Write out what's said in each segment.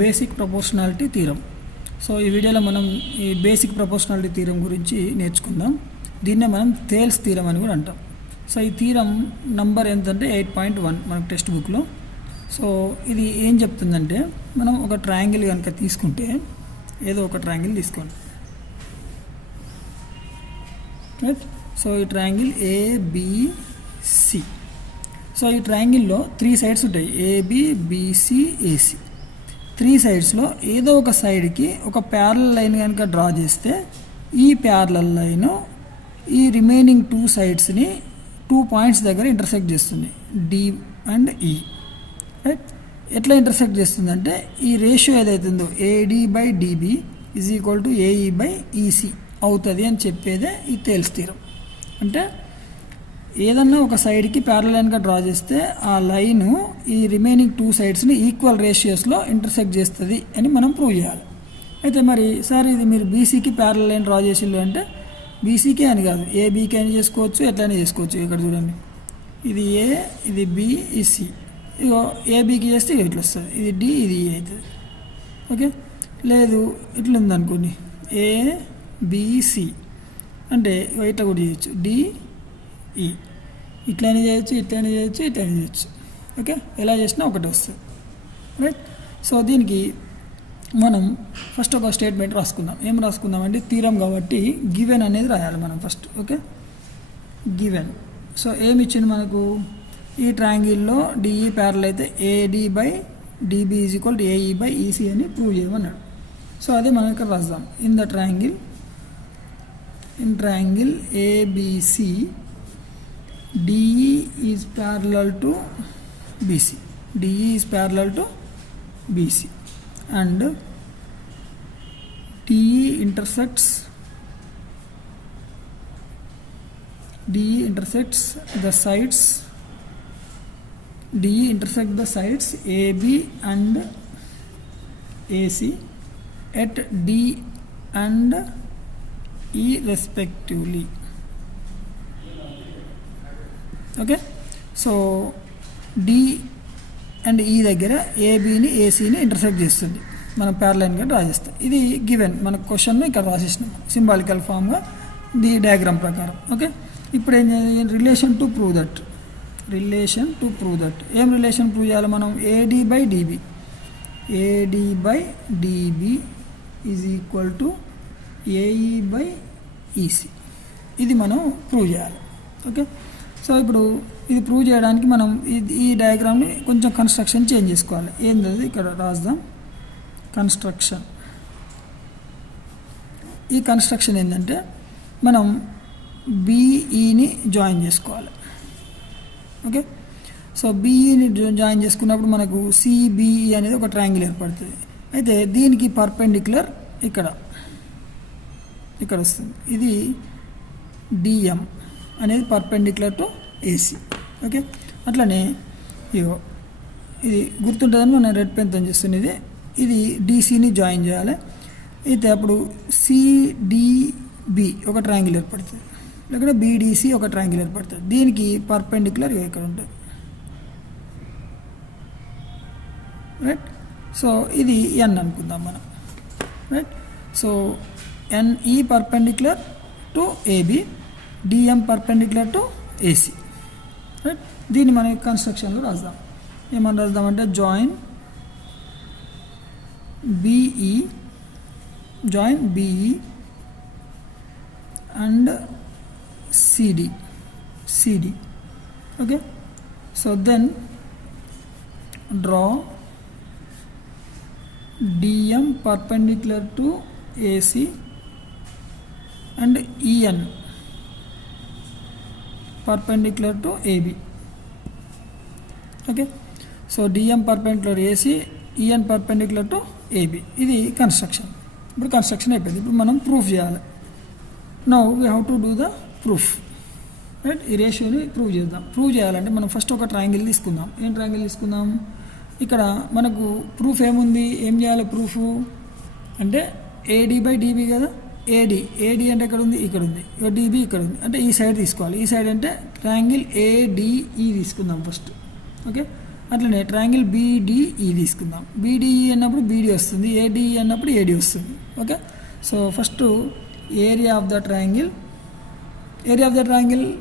Basic proportionality theorem. So ఈ వీడియోలో మనం ఈ బేసిక్ ప్రపోర్షనాలిటీ థీరం గురించి నేర్చుకుందాం. దీన్నే మనం థేల్స్ థీరం అని కూడా అంటాం. సో ఈ థీరం నంబర్ ఎంతంటే 8.1 మనకు టెక్స్ట్ బుక్లో. సో ఇది ఏం చెప్తుందంటే, మనం ఒక ట్రయాంగిల్ కనుక తీసుకుంటే, ఏదో ఒక ట్రయాంగిల్ తీసుకోండి, రైట్? సో ఈ ట్రయాంగిల్ ఏబిసి. సో ఈ ట్రయాంగిల్లో 3 సైడ్స్ ఉంటాయి, ఏబి, బిసి, ఏసి. 3 సైడ్స్లో ఏదో ఒక సైడ్కి ఒక ప్యారలల్ లైన్ కనుక డ్రా చేస్తే, ఈ ప్యారలల్ లైన్ ఈ రిమైనింగ్ 2 సైడ్స్ని 2 పాయింట్స్ దగ్గర ఇంటర్సెక్ట్ చేస్తుంది, డి అండ్ ఈ, రైట్? ఎట్లా ఇంటర్సెక్ట్ చేస్తుందంటే, ఈ రేషియో ఏదైతుందో AD by DB is equal to AE by EC అవుతుంది అని చెప్పేదే ఈ థేల్స్ థీరం. అంటే ఏదన్నా ఒక సైడ్కి ప్యారలల్ లైన్గా డ్రా చేస్తే ఆ లైను ఈ రిమైనింగ్ 2 సైడ్స్ని ఈక్వల్ రేషియోస్లో ఇంటర్సెక్ట్ చేస్తుంది అని మనం ప్రూవ్ చేయాలి. అయితే మరి సార్ ఇది మీరు బీసీకి ప్యారలల్ లైన్ డ్రా చేసిల్లు అంటే, బీసీకే అని కాదు, ఏబీకి అని చేసుకోవచ్చు, ఎట్లయినా చేసుకోవచ్చు. ఇక్కడ చూడండి, ఇది ఏ, ఇది బి, ఇది సి. ఇగో ఏబీకి చేస్తే ఇట్లా వస్తుంది, ఇది డి, ఇది ఏ అవుతుంది. ఓకే, లేదు ఇట్లా ఉందనుకోండి, ఏబిసి అంటే ఇట్లా కూడా చేయొచ్చు, డిఈ. ఇట్లయినా చేయొచ్చు, ఇట్లయినా చేయొచ్చు, ఇట్లయినా చేయొచ్చు. ఓకే, ఎలా చేసినా ఒకటి వస్తుంది, రైట్? సో దీనికి మనం ఫస్ట్ ఒక స్టేట్మెంట్ రాసుకుందాం. ఏం రాసుకుందాం అంటే, థీరం కాబట్టి గివెన్ అనేది రాయాలి మనం ఫస్ట్. Okay, given. సో ఏమి ఇచ్చింది మనకు, ఈ ట్రయాంగిల్లో డిఈ ప్యారలల్ అయితే AD by DB is equal to AE by EC అని ప్రూవ్ చేయమన్నాడు. సో అదే మనం ఇక్కడ రాద్దాం. In triangle ABC DE is parallel to BC, DE is parallel to BC and DE intersects the sides AB and AC at D and E respectively. Okay, so D and ఈ దగ్గర ఏబీని ఏసీని intersect చేస్తుంది, మనం ప్యారలైన్గా draw చేస్తాం. ఇది given, మన క్వశ్చన్ను ఇక్కడ రాసేసినాం symbolical ఫామ్గా the diagram ప్రకారం. Okay, ఇప్పుడు ఏం చేయాలి, రిలేషన్ టు ప్రూవ్ దట్. ఏం రిలేషన్ ప్రూవ్ చేయాలి మనం, AD by DB is equal to AE by EC. ఇది మనం ప్రూవ్ చేయాలి. ఓకే, సో ఇప్పుడు ఇది ప్రూవ్ చేయడానికి మనం ఈ డయాగ్రామ్ని కొంచెం కన్స్ట్రక్షన్ చేంజ్ చేసుకోవాలి. ఏంటది ఇక్కడ రాద్దాం, కన్స్ట్రక్షన్. ఈ కన్స్ట్రక్షన్ ఏంటంటే, మనం బీఈని జాయిన్ చేసుకోవాలి. ఓకే, సో బీఈని జాయిన్ చేసుకున్నప్పుడు మనకు సిబిఈ అనేది ఒక ట్రయాంగిల్ ఏర్పడుతుంది. అయితే దీనికి పర్పెండిక్యులర్ ఇక్కడ వస్తుంది, ఇది డిఎం అనేది పర్పెండిక్యులర్ టు ఏసీ. ఓకే, అట్లనే ఇగో ఇది గుర్తుంటుందని మనం రెడ్ పెన్తో చేస్తున్నది, ఇది డీసీని జాయిన్ చేయాలి. అయితే అప్పుడు సిడిబి ఒక ట్రయాంగిల్ ఏర్పడుతుంది, లేకపోతే బీడీసీ ఒక ట్రయాంగిల్ ఏర్పడుతుంది. దీనికి పర్పెండిక్యులర్ ఇక్కడ ఉంటుంది, రైట్? సో ఇది ఎన్ అనుకుందాం మనం, right? So NE perpendicular to AB, DM perpendicular to AC, right? దీన్ని మనం కన్స్ట్రక్షన్లో రాద్దాం. ఏమని రాద్దామంటే, join BE and CD. Okay, so then draw DM perpendicular to AC and EN perpendicular to AB. Okay, so DM perpendicular AC, EN perpendicular to AB. ఇది construction. ఇప్పుడు construction అయిపోయింది. ఇప్పుడు మనం ప్రూఫ్ చేయాలి. Now we have to do the proof, right? ఈ రేషియోని prove చేద్దాం. Prove చేయాలంటే మనం ఫస్ట్ ఒక ట్రయాంగిల్ తీసుకుందాం. ఏం ట్రయాంగిల్ తీసుకుందాం, ఇక్కడ మనకు ప్రూఫ్ ఏముంది, ఏం చేయాలి ప్రూఫ్ అంటే, ఏడి బై డిబి కదా. ఏడి అంటే ఎక్కడ ఉంది, ఇక్కడ ఉంది. డిబి ఇక్కడ ఉంది, అంటే ఈ సైడ్ తీసుకోవాలి. ఈ సైడ్ అంటే ట్రయాంగిల్ ఏడిఈ తీసుకుందాం ఫస్ట్. ఓకే, అట్లనే ట్రయాంగిల్ బీడిఈ తీసుకుందాం. బీడిఈ అన్నప్పుడు బీడీ వస్తుంది, ఏడిఈ అన్నప్పుడు ఏడి వస్తుంది. Okay, so first area of the triangle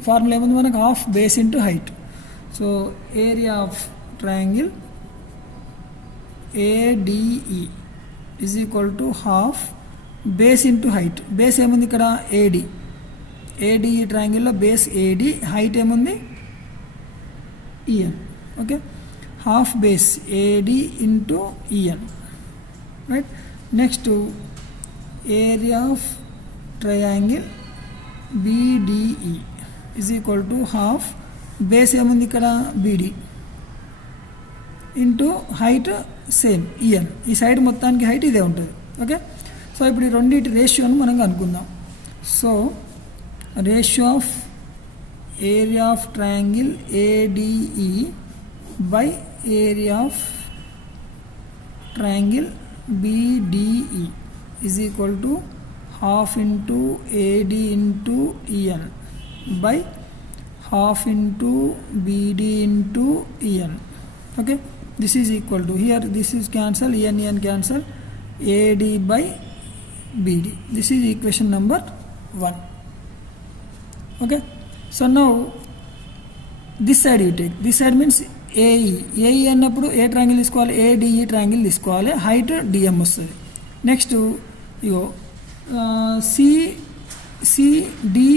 formula ఏముంది మనకు, half base into height. So area of triangle ADE is equal to half base into height. Base ఏముంది ఇక్కడ, ADE ట్రయాంగిల్లో బేస్ ఏడి, హైట్ ఏముంది EN. Okay, half base AD into EN, right. Next area of triangle BDE is equal to half base ఏముంది ఇక్కడ బీడి into height same EN. ఈ side మొత్తానికి height ఇదే ఉంటుంది. ఓకే, సో ఇప్పుడు ఈ రెండింటి రేషియోని మనం కనుక్కుందాం. So ratio of area of triangle ADE by area of triangle BDE is equal to half into AD into EN by half into BD into EN. Okay, this is equal to, here this is cancel, en cancel, ad by bd. This is equation number 1. Okay, so now this side you take, this side means ae అన్నప్పుడు a triangle తీసుకోవాలి, ade triangle తీసుకోవాలి, height dm వస్తుంది. Next ఇగో cde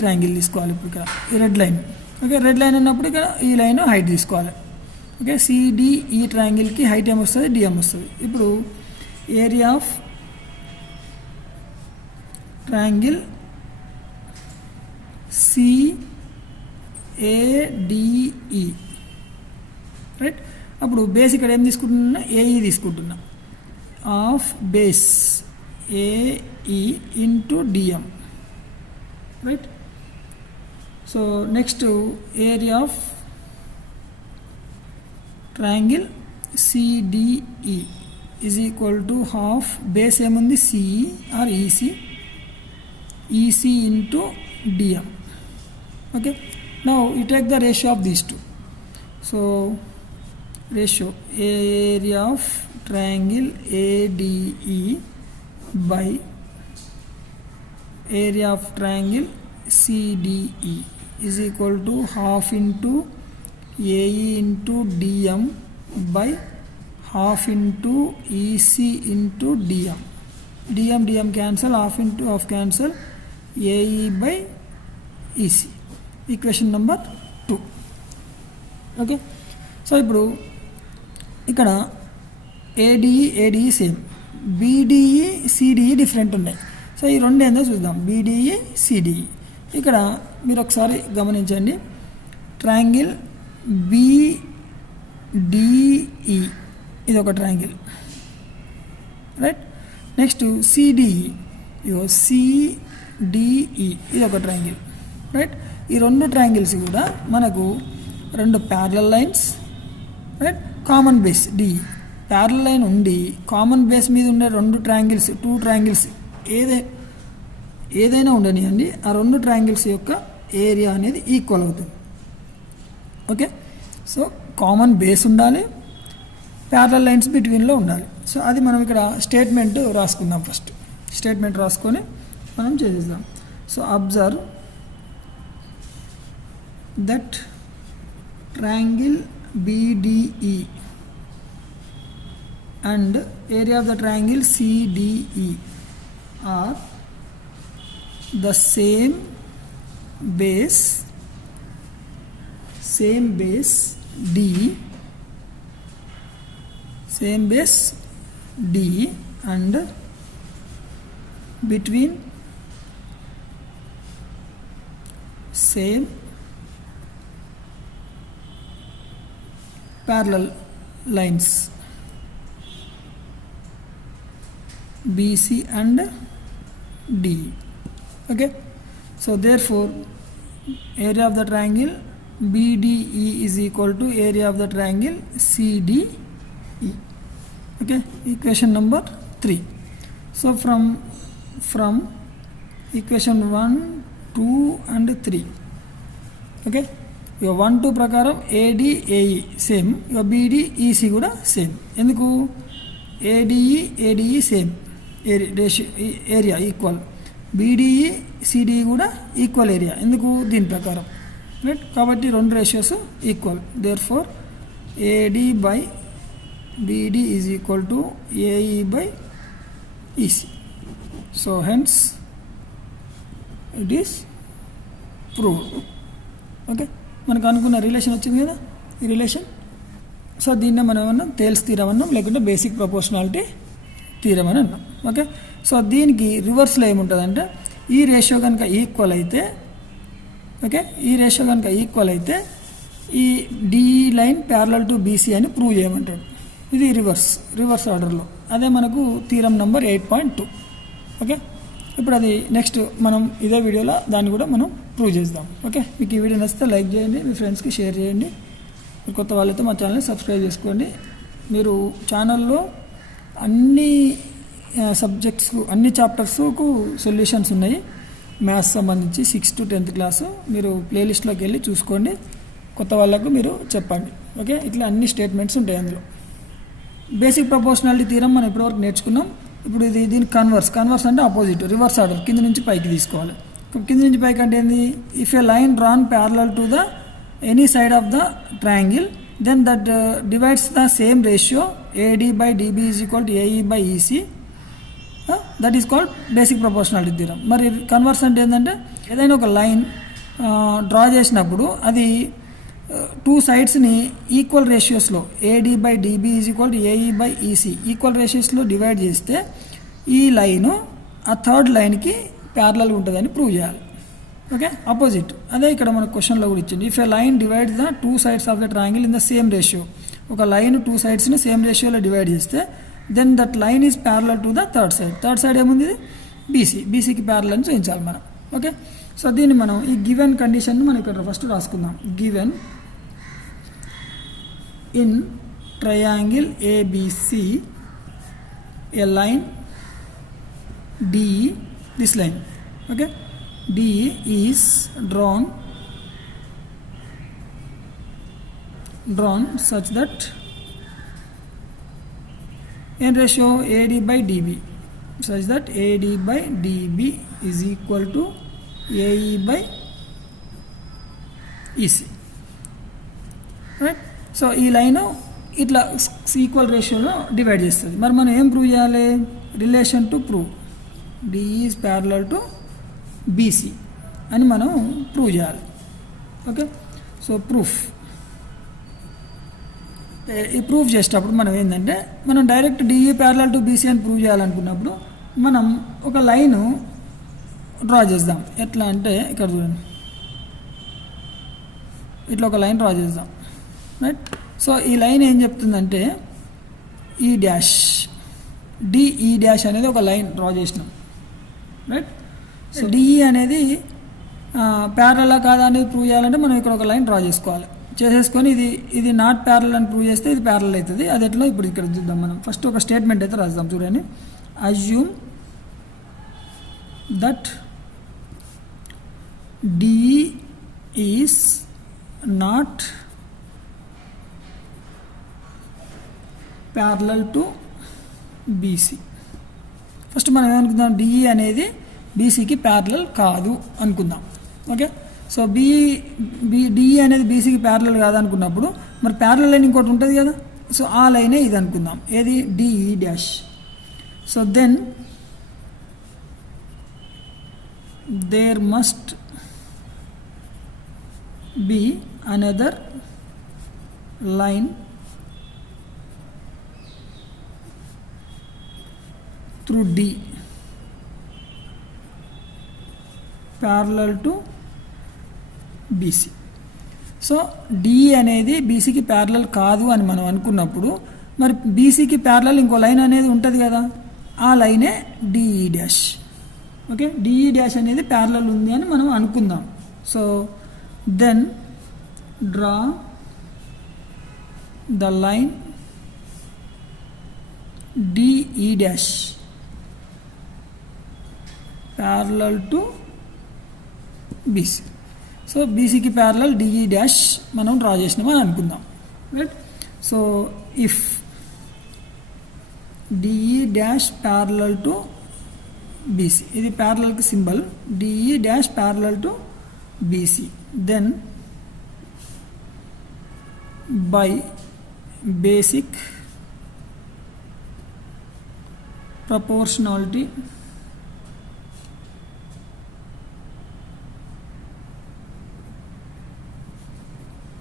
triangle తీసుకోవాలి. ఇప్పుడు ఇక్కడ ఈ red line, okay, red line అన్నప్పుడు ఇక్కడ ఈ లైన్ హైట్ తీసుకోవాలి. ఓకే, సిడిఈ ట్రయాంగిల్కి హైట్ ఏమొస్తుంది, డిఎం వస్తుంది. ఇప్పుడు ఏరియా ఆఫ్ ట్రయాంగిల్ సిఏడిఈ, రైట్. అప్పుడు బేస్ ఇక్కడ ఏం తీసుకుంటున్నా, ఏఈ తీసుకుంటున్నా, of base AE into DM, right. So next area of triangle CDE is equal to half base ఏముంది CE or EC into DM. Okay, now you take the ratio of these two. So ratio area of triangle ADE by area of triangle CDE is equal to half into AE into DM by half into EC into DM. DM cancel, half into half cancel, AE by EC. Equation number 2. Okay, so ఇప్పుడు ఇక్కడ ADE same, BDE CDE different ఉన్నాయి. సో ఈ రెండు ఏందో చూద్దాం, BDE CDE. ఇక్కడ మీరు ఒకసారి గమనించండి, ట్రయాంగిల్ BDE ఇది ఒక ట్రయాంగిల్, రైట్. నెక్స్ట్ సిడిఈ, ఇగో సిడిఈ ఇది ఒక ట్రయాంగిల్, రైట్. ఈ రెండు ట్రయాంగిల్స్ కూడా మనకు రెండు parallel lines, right, common base D. Parallel line ఉండి కామన్ బేస్ మీద ఉండే రెండు ట్రయాంగిల్స్, టూ ట్రయాంగిల్స్ ఏదైనా ఉండనియండి, ఆ రెండు ట్రయాంగిల్స్ యొక్క ఏరియా అనేది ఈక్వల్ అవుతుంది. ఓకే, సో కామన్ బేస్ ఉండాలి, ప్యారలల్ లైన్స్ బిట్వీన్లో ఉండాలి. సో అది మనం ఇక్కడ స్టేట్మెంట్ రాసుకుందాం. ఫస్ట్ స్టేట్మెంట్ రాసుకొని మనం చేసేద్దాం. So observe that triangle BDE and area of the triangle CDE are the same base D and between same parallel lines BC and D. Okay, so therefore area of the triangle BDE is equal to area of the triangle CDE. Okay, equation number 3. So from equation 1, 2 and 3, okay, ఇక 1-2 ప్రకారం ADAE same, ఇక BDEC కూడా same. ఎందుకు? ADE same ratio area equal, BDE CDE కూడా equal area. ఎందుకు? దీని ప్రకారం, right. కాబట్టి 2 ratios equal. Therefore AD/BD is equal to AE/EC. So hence it is proved. Okay, మనకు అనుకున్న రిలేషన్ వచ్చింది కదా ఈ రిలేషన్. సో దీన్నే మనం ఏమన్నాం? థేల్స్ థీరం అన్నాం, లేకుంటే బేసిక్ ప్రపోర్షనాలిటీ థీరం అని అన్నాం. ఓకే, సో దీనికి రివర్స్లో ఏముంటుందంటే ఈ రేషియో కనుక ఈక్వల్ అయితే, ఓకే, ఈ రేషియో కనుక ఈక్వల్ అయితే ఈ DE line parallel to BC అని ప్రూవ్ చేయమంటాడు. ఇది రివర్స్ ఆర్డర్లో. అదే మనకు థీరం నెంబర్ 8.2. ఓకే, ఇప్పుడు అది నెక్స్ట్ మనం ఇదే వీడియోలో దాన్ని కూడా మనం ప్రూవ్ చేద్దాం. ఓకే, మీకు ఈ వీడియో నచ్చితే లైక్ చేయండి, మీ ఫ్రెండ్స్కి షేర్ చేయండి. కొత్త వాళ్ళైతే మా ఛానల్ని సబ్స్క్రైబ్ చేసుకోండి. మీరు ఛానల్లో అన్ని సబ్జెక్ట్స్కు, అన్ని చాప్టర్స్కు సొల్యూషన్స్ ఉన్నాయి. మ్యాథ్స్ సంబంధించి 6th to 10th క్లాసు మీరు ప్లేలిస్ట్లోకి వెళ్ళి చూసుకోండి. కొత్త వాళ్ళకు మీరు చెప్పండి. ఓకే, ఇట్లా అన్ని స్టేట్మెంట్స్ ఉంటాయి అందులో. బేసిక్ ప్రపోర్షనాలిటీ థీరం మనం ఇప్పటివరకు నేర్చుకున్నాం. ఇప్పుడు దీని కన్వర్స్ అంటే ఆపోజిట్, రివర్స్ ఆర్డర్, కింద నుంచి పైకి తీసుకోవాలి. కింద నుంచి పైకి అంటే ఏంది? If a line drawn parallel to the any side of the triangle, then that divides the same ratio AD/DB is equal to AE/EC. That is called basic proportionality theorem. మరి కన్వర్స్ అంటే ఏంటంటే ఏదైనా ఒక లైన్ డ్రా చేసినప్పుడు అది 2 సైడ్స్ని equal రేషియోస్లో AD/DB is equal to AE/EC equal రేషియోస్లో డివైడ్ చేస్తే ఈ లైను ఆ థర్డ్ లైన్కి ప్యారలల్ ఉంటుందని ప్రూవ్ చేయాలి. Okay, opposite. అదే ఇక్కడ మన క్వశ్చన్లో కూడా ఇచ్చింది. If a line divides the 2 sides of the triangle in the same ratio, ఒక లైన్ 2 sidesని సేమ్ రేషియోలో డివైడ్ చేస్తే then that line is parallel to the third side ఏముంది? బీసీకి ప్యారలల్ అని చూపించాలి మనం. ఓకే, సో దీన్ని మనం ఈ గివెన్ కండిషన్ మనం ఇక్కడ ఫస్ట్ రాసుకుందాం. Given in triangle ABC a line DE, this line, okay, DE is drawn such that in ratio AD/DB such that AD/DB is equal to AE/EC, right? So ఈ line ఇట్లా equal రేషియోలో divide చేస్తుంది. మరి మనం ఏం prove చేయాలి? Relation to prove DE is parallel to BC అని మనం ప్రూవ్ చేయాలి. ఓకే, సో ఈ ప్రూఫ్ చేసేటప్పుడు మనం ఏంటంటే మనం direct DE parallel to BC అని ప్రూవ్ చేయాలనుకున్నప్పుడు మనం ఒక లైను డ్రా చేద్దాం. ఎట్లా అంటే ఇక్కడ చూడండి, ఇట్లా ఒక లైన్ డ్రా చేద్దాం, రైట్. సో ఈ లైన్ ఏం చెప్తుందంటే DE' అనేది ఒక లైన్ డ్రా చేసినాం, రైట్. సో DE అనేది ప్యారలల్ కాదా అనేది ప్రూవ్ చేయాలంటే మనం ఇక్కడ ఒక లైన్ డ్రా చేసేసుకొని ఇది నాట్ ప్యారలల్ అని ప్రూవ్ చేస్తే ఇది ప్యారలల్ అవుతుంది. అది ఎట్లా ఇప్పుడు ఇక్కడ చూద్దాం. మనం ఫస్ట్ ఒక స్టేట్మెంట్ అయితే రాద్దాం. చూడండి, assume that DE is not parallel to BC. First మనం ఏమనుకుందాం? DE అనేది BCకి ప్యారలల్ కాదు అనుకుందాం. ఓకే, సో DE అనేది BCకి ప్యారలల్ కాదనుకున్నప్పుడు మరి ప్యారలల్ లైన్ ఇంకోటి ఉంటుంది కదా. సో ఆ లైనే ఇది అనుకుందాం. ఏది? DE'. So then there must be another line through D parallel to BC. So DE అనేది BCకి ప్యారలల్ కాదు అని మనం అనుకున్నప్పుడు మరి BCకి ప్యారలల్ ఇంకో లైన్ అనేది ఉంటుంది కదా, ఆ లైనే DE'. ఓకే, DE' అనేది ప్యారలల్ ఉంది అని మనం అనుకుందాం. So then draw the line DE' parallel to BC. So బీసీకి ప్యారలల్ డిఈ డాష్ మనం డ్రా చేసినామని అనుకుందాం, right. So if DE dash parallel to BC, ఇది ప్యారలల్కి symbol, DE dash parallel to BC, then by basic proportionality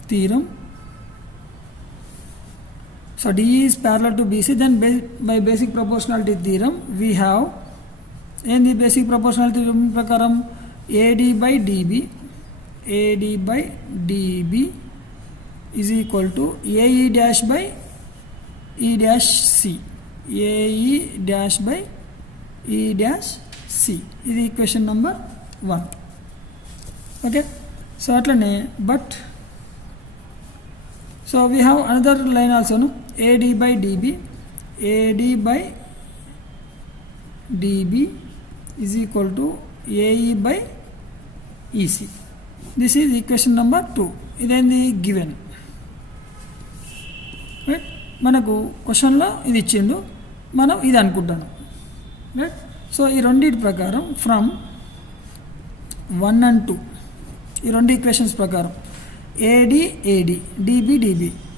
theorem, so DE is parallel to BC, then by basic proportionality theorem we have in the basic proportionality theorem prakaram AD by DB is equal to AE dash by E dash C, AE dash by E dash C, ఇది equation number 1. Okay, so atlane but so we have another line also, no? AD by DB is equal to AE by EC, this is equation number 2. ఇదేంది given, right. మనకు క్వశ్చన్లో ఇది ఇచ్చిండు, మనం ఇది అనుకుంటాను, right. So ఈ రెండింటి ప్రకారం ఫ్రమ్ 1 and 2 ఈ రెండు ఈక్వేషన్స్ ప్రకారం AD DB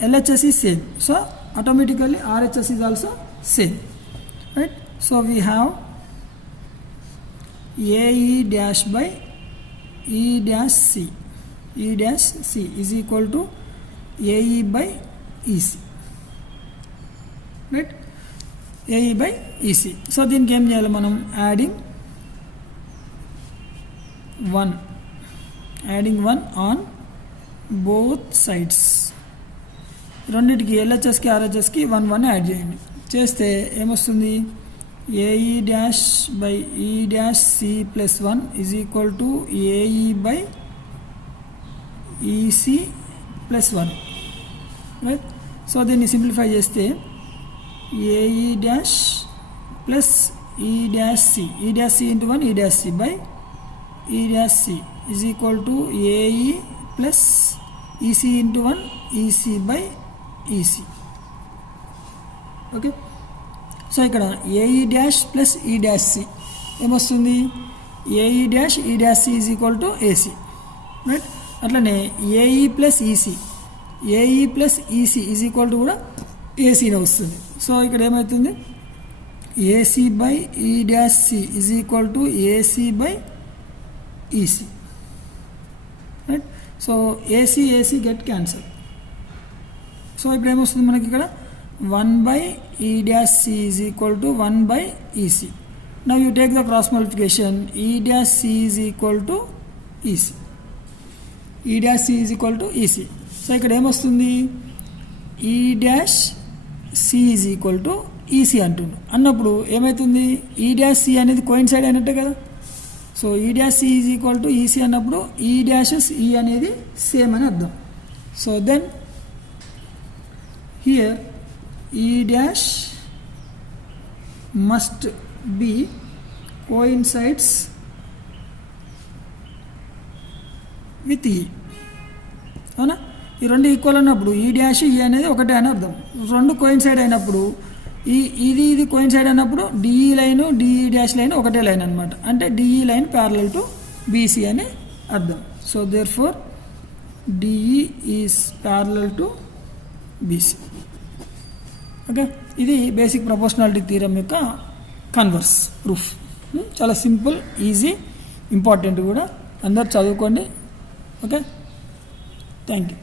LHS is same, so automatically RHS is also same, right. So we have AE dash by E dash C is equal to AE by EC, right. AE by EC. So దీనికి ఏం చేయాలి మనం, adding 1 on both sides, రెండింటికి LHSకి RHSకి 1 add చేయండి, చేస్తే ఏమొస్తుంది, AE dash by E dash C plus 1 is equal to AE by EC plus 1, right. So దీన్ని simplify చేస్తే AE dash plus E dash C into 1 E dash C by E dash C is equal to AE plus EC into 1 EC by EC. Okay, so ఇక్కడ AE dash plus E dash C ఏమొస్తుంది, AE dash E dash C is equal to AC, right. అట్లనే AE plus EC is equal to కూడా ఏసీనే వస్తుంది. So ఇక్కడ ఏమవుతుంది, AC by E dash C is equal to AC by EC, right. So AC get cancel. So ఇప్పుడు ఏమొస్తుంది మనకి ఇక్కడ 1 by E dash C is equal to 1 by EC. Now you take the cross multiplication, E dash C is equal to EC. E dash C is equal to EC. So ఇక్కడ ఏమొస్తుంది, E dash C is equal to EC అన్నప్పుడు ఏమవుతుంది, E dash C అనేది coincide అయినట్టే కదా. So E dash C is equal to EC అన్నప్పుడు E dashes E అనేది same అని అర్థం. So then here E dash must be coincides with E, అవునా. ఈ రెండు ఈక్వల్ అన్నప్పుడు E డాష్ E అనేది ఒకటే అని అర్థం. రెండు కోయిన్సైడ్ అయినప్పుడు ఇది కోయిన్సైడ్ అయినప్పుడు DE line DE dash line ఒకటే లైన్ అనమాట, అంటే DE line parallel to BC అని అర్థం. So therefore DE is parallel to BC. Okay, ఇది బేసిక్ ప్రపోర్షనాలిటీ థియరం యొక్క కన్వర్స్ ప్రూఫ్. చాలా సింపుల్, ఈజీ, ఇంపార్టెంట్ కూడా, అందరు చదువుకోండి. Okay, thank you.